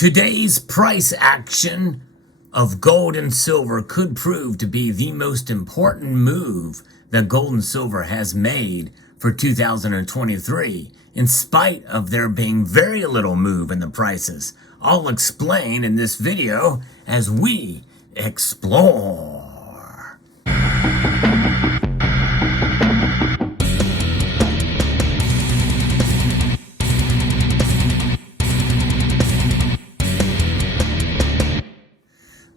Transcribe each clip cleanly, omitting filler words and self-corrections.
Today's price action of gold and silver could prove to be the most important move that gold and silver has made for 2023, in spite of there being very little move in the prices. I'll explain in this video as we explore.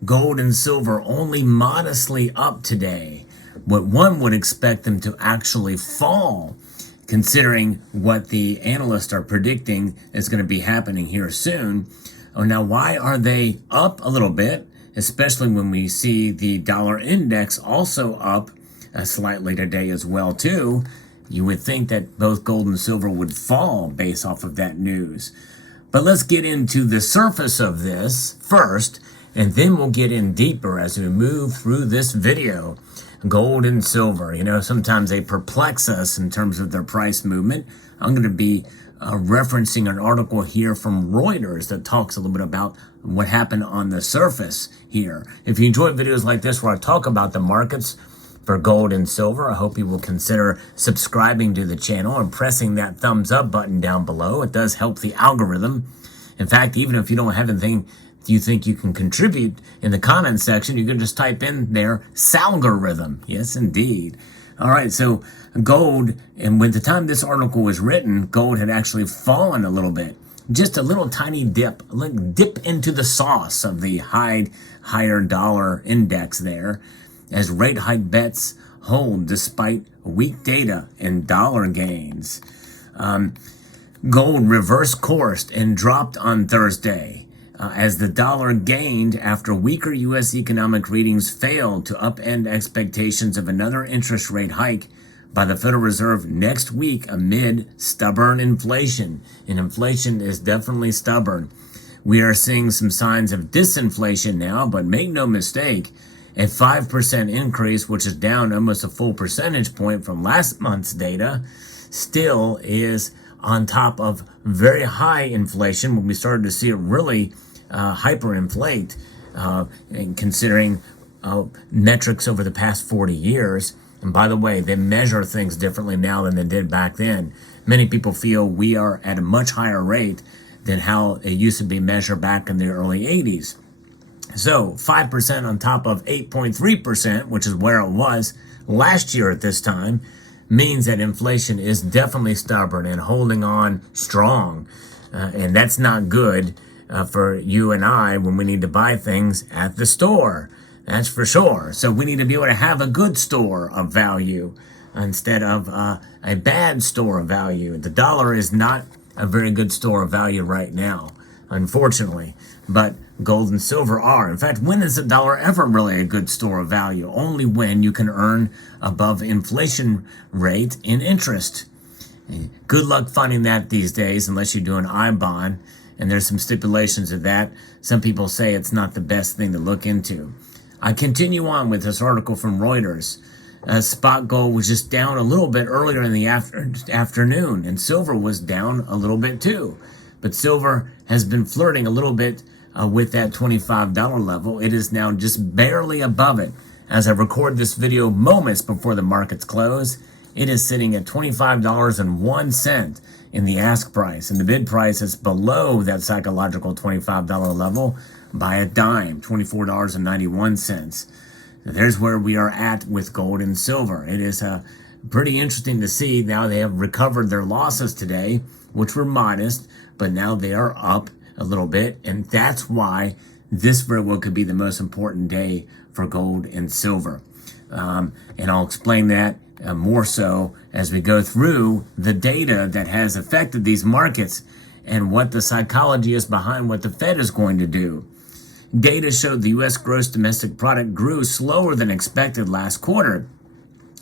Gold and silver only modestly up today. What one would expect them to actually fall, considering what the analysts are predicting is going to be happening here soon. Oh, now, why are they up a little bit, especially when we see the dollar index also up slightly today as well, too? You would think that both gold and silver would fall based off of that news. But let's get into the surface of this first, and then we'll get in deeper as we move through this video. Gold and silver, sometimes they perplex us in terms of their price movement. I'm going to be referencing an article here from Reuters that talks a little bit about what happened on the surface here. If you enjoy videos like this where I talk about the markets for gold and silver, I hope you will consider subscribing to the channel and pressing that thumbs up button down below. It does help the algorithm. In fact, even if you don't have anything you think you can contribute in the comment section, you can just type in there "salgorithm." Yes, indeed. All right, so gold, and when the time this article was written, gold had actually fallen a little bit. Just a little tiny dip, like dip into the sauce of the higher dollar index there, as rate hike bets hold despite weak data and dollar gains. Gold reversed course and dropped on Thursday, as the dollar gained after weaker U.S. economic readings failed to upend expectations of another interest rate hike by the Federal Reserve next week amid stubborn inflation. And inflation is definitely stubborn. We are seeing some signs of disinflation now, but make no mistake, a 5% increase, which is down almost a full percentage point from last month's data, still is on top of very high inflation when we started to see it really hyperinflate, and considering metrics over the past 40 years. And by the way, they measure things differently now than they did back then. Many people feel we are at a much higher rate than how it used to be measured back in the early 80s. So 5% on top of 8.3%, which is where it was last year at this time, means that inflation is definitely stubborn and holding on strong. And that's not good for you and I when we need to buy things at the store. That's for sure. So we need to be able to have a good store of value instead of a bad store of value. The dollar is not a very good store of value right now, unfortunately. But gold and silver are. In fact, when is the dollar ever really a good store of value? Only when you can earn above inflation rate in interest. Good luck finding that these days unless you do an I-bond, and there's some stipulations of that. Some people say it's not the best thing to look into. I continue on with this article from Reuters. Spot gold was just down a little bit earlier in the afternoon, and silver was down a little bit too. But silver has been flirting a little bit with that $25 level. It is now just barely above it. As I record this video moments before the markets close, it is sitting at $25.01 in the ask price, and the bid price is below that psychological $25 level by a dime, $24.91. There's where we are at with gold and silver. It is pretty interesting to see. Now they have recovered their losses today, which were modest, but now they are up a little bit, and that's why this very well could be the most important day for gold and silver. And I'll explain that more so as we go through the data that has affected these markets and what the psychology is behind what the Fed is going to do. Data showed the U.S. gross domestic product grew slower than expected last quarter.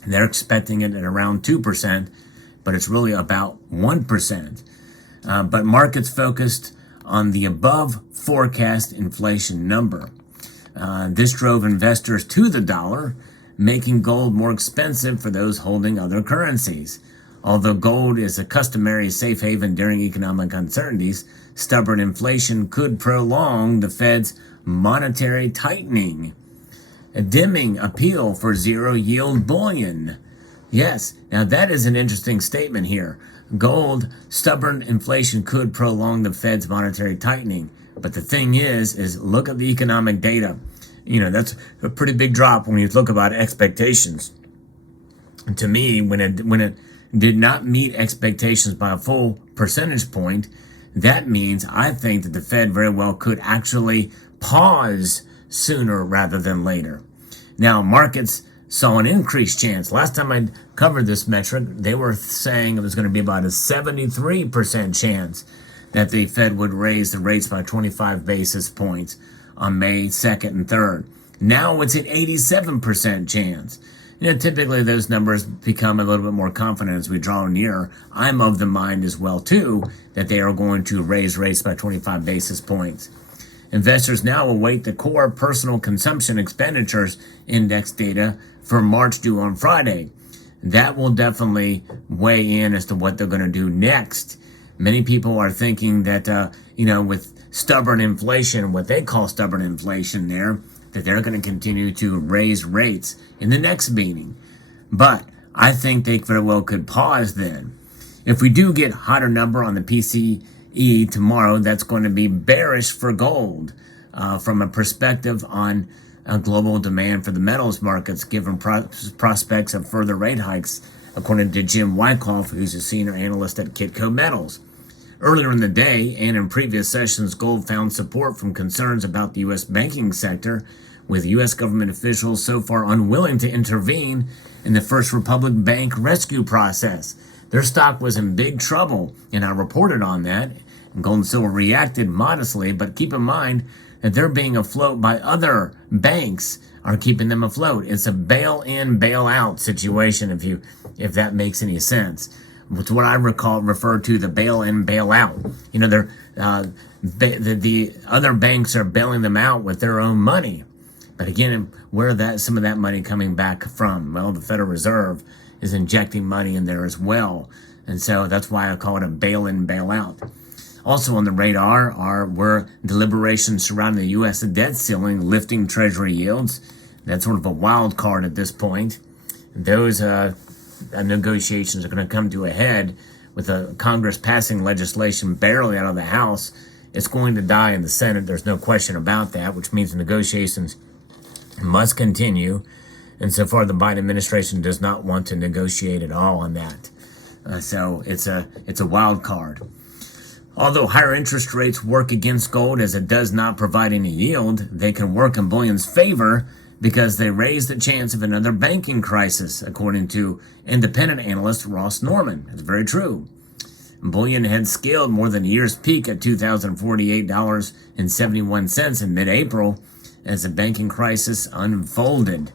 They're expecting it at around 2%, but it's really about 1%. But markets focused on the above forecast inflation number. This drove investors to the dollar, making gold more expensive for those holding other currencies. Although gold is a customary safe haven during economic uncertainties, stubborn inflation could prolong the Fed's monetary tightening. A dimming appeal for zero-yield bullion. Yes, now that is an interesting statement here. Gold, stubborn inflation could prolong the Fed's monetary tightening. But the thing is look at the economic data. That's a pretty big drop when you look about expectations. And to me, when it did not meet expectations by a full percentage point, that means I think that the Fed very well could actually pause sooner rather than later. Now, markets saw an increased chance. Last time I covered this metric, they were saying it was going to be about a 73% chance that the Fed would raise the rates by 25 basis points on May 2nd and 3rd. Now it's an 87% chance. Typically those numbers become a little bit more confident as we draw near. I'm of the mind as well, too, that they are going to raise rates by 25 basis points. Investors now await the core personal consumption expenditures index data for March due on Friday. That will definitely weigh in as to what they're going to do next. Many people are thinking that, with stubborn inflation, what they call stubborn inflation there, that they're going to continue to raise rates in the next meeting. But I think they very well could pause then. If we do get hotter number on the PCE tomorrow, that's going to be bearish for gold from a perspective on global demand for the metals markets, given prospects of further rate hikes, according to Jim Wyckoff, who's a senior analyst at Kitco Metals. Earlier in the day and in previous sessions, gold found support from concerns about the U.S. banking sector, with U.S. government officials so far unwilling to intervene in the First Republic Bank rescue process. Their stock was in big trouble, and I reported on that. Gold and silver reacted modestly, but keep in mind that they're being afloat by other banks are keeping them afloat. It's a bail-in, bail-out situation, if that makes any sense. It's what I refer to the bail-in, bail-out. The other banks are bailing them out with their own money. But again, where some of that money coming back from? Well, the Federal Reserve is injecting money in there as well. And so that's why I call it a bail-in, bail-out. Also on the radar were deliberations surrounding the U.S. debt ceiling, lifting Treasury yields. That's sort of a wild card at this point. Those negotiations are going to come to a head with Congress passing legislation barely out of the House. It's going to die in the Senate. There's no question about that, which means the negotiations must continue. And so far, the Biden administration does not want to negotiate at all on that. So it's a wild card. Although higher interest rates work against gold as it does not provide any yield, they can work in bullion's favor because they raise the chance of another banking crisis, according to independent analyst Ross Norman. That's very true. Bullion had scaled more than a year's peak at $2,048.71 in mid-April as the banking crisis unfolded.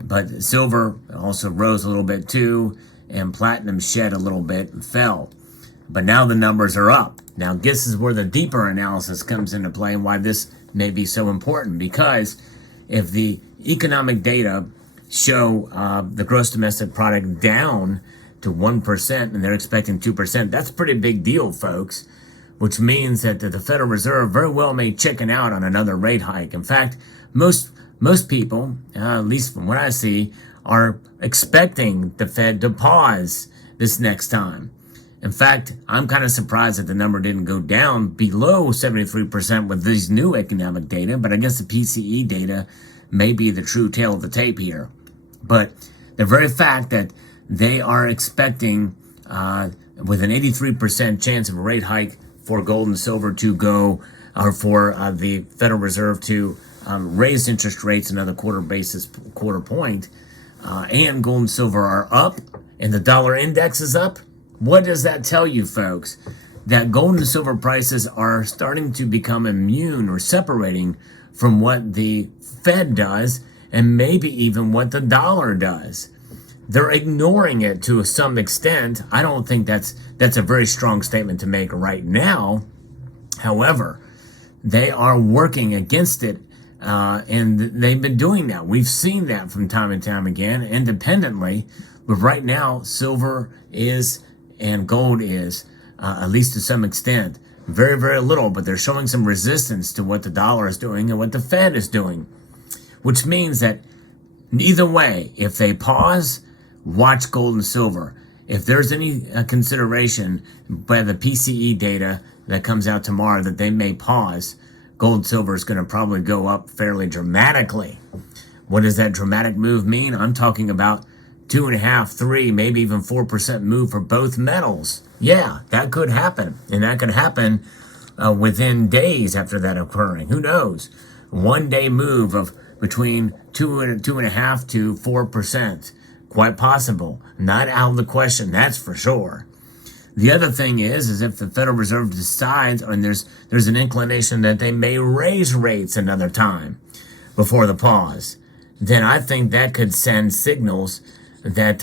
But silver also rose a little bit too, and platinum shed a little bit and fell. But now the numbers are up. Now this is where the deeper analysis comes into play and why this may be so important, because if the economic data show the gross domestic product down to 1% and they're expecting 2%, that's a pretty big deal, folks, which means that the Federal Reserve very well may chicken out on another rate hike. In fact, most people, at least from what I see, are expecting the Fed to pause this next time. In fact, I'm kind of surprised that the number didn't go down below 73% with these new economic data, but I guess the PCE data may be the true tale of the tape here. But the very fact that they are expecting, with an 83% chance of a rate hike for gold and silver to go, or for the Federal Reserve to raise interest rates another quarter point, and gold and silver are up, and the dollar index is up. What does that tell you, folks? That gold and silver prices are starting to become immune or separating from what the Fed does and maybe even what the dollar does. They're ignoring it to some extent. I don't think that's a very strong statement to make right now. However, they are working against it, and they've been doing that. We've seen that from time and time again, independently. But right now, silver is and gold is, at least to some extent, very, very little, but they're showing some resistance to what the dollar is doing and what the Fed is doing, which means that either way, if they pause, watch gold and silver. If there's any consideration by the PCE data that comes out tomorrow that they may pause, gold and silver is going to probably go up fairly dramatically. What does that dramatic move mean? I'm talking about 2.5%, 3%, maybe even 4% move for both metals. Yeah, that could happen. And that could happen within days after that occurring. Who knows? 1 day move of between 2.5% to 4%. Quite possible. Not out of the question, that's for sure. The other thing is if the Federal Reserve decides, and there's an inclination that they may raise rates another time before the pause, then I think that could send signals that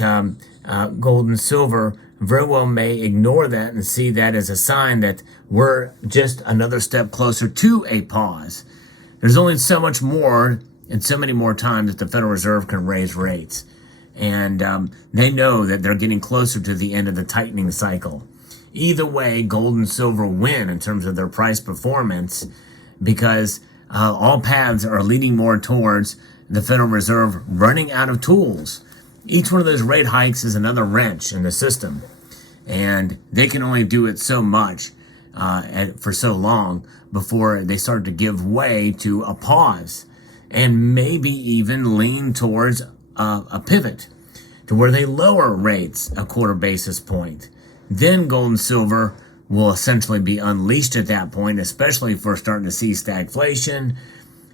gold and silver very well may ignore that and see that as a sign that we're just another step closer to a pause. There's only so much more and so many more times that the Federal Reserve can raise rates. And they know that they're getting closer to the end of the tightening cycle. Either way, gold and silver win in terms of their price performance because all paths are leading more towards the Federal Reserve running out of tools. Each one of those rate hikes is another wrench in the system. And they can only do it so much for so long before they start to give way to a pause and maybe even lean towards a pivot to where they lower rates a quarter basis point. Then gold and silver will essentially be unleashed at that point, especially if we're starting to see stagflation.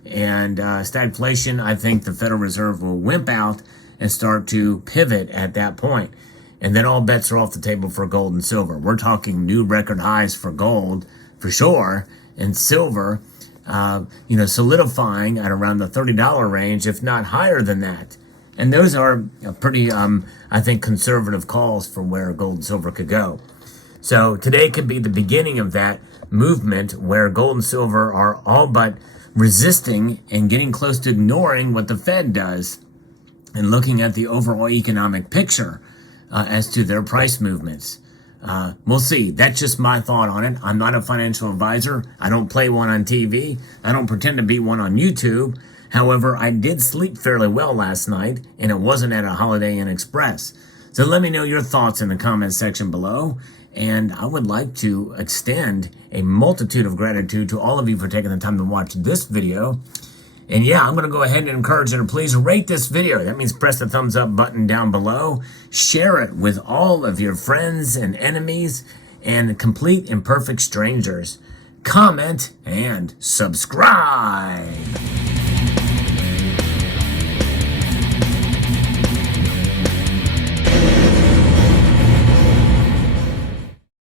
And stagflation, I think the Federal Reserve will wimp out and start to pivot at that point. And then all bets are off the table for gold and silver. We're talking new record highs for gold, for sure, and silver, solidifying at around the $30 range, if not higher than that. And those are pretty, I think, conservative calls for where gold and silver could go. So today could be the beginning of that movement where gold and silver are all but resisting and getting close to ignoring what the Fed does and looking at the overall economic picture as to their price movements. We'll see. That's just my thought on it. I'm not a financial advisor. I don't play one on TV. I don't pretend to be one on YouTube. However, I did sleep fairly well last night, and it wasn't at a Holiday Inn Express. So let me know your thoughts in the comments section below. And I would like to extend a multitude of gratitude to all of you for taking the time to watch this video. And yeah, I'm going to go ahead and encourage you to please rate this video. That means press the thumbs up button down below. Share it with all of your friends and enemies and complete and perfect strangers. Comment and subscribe.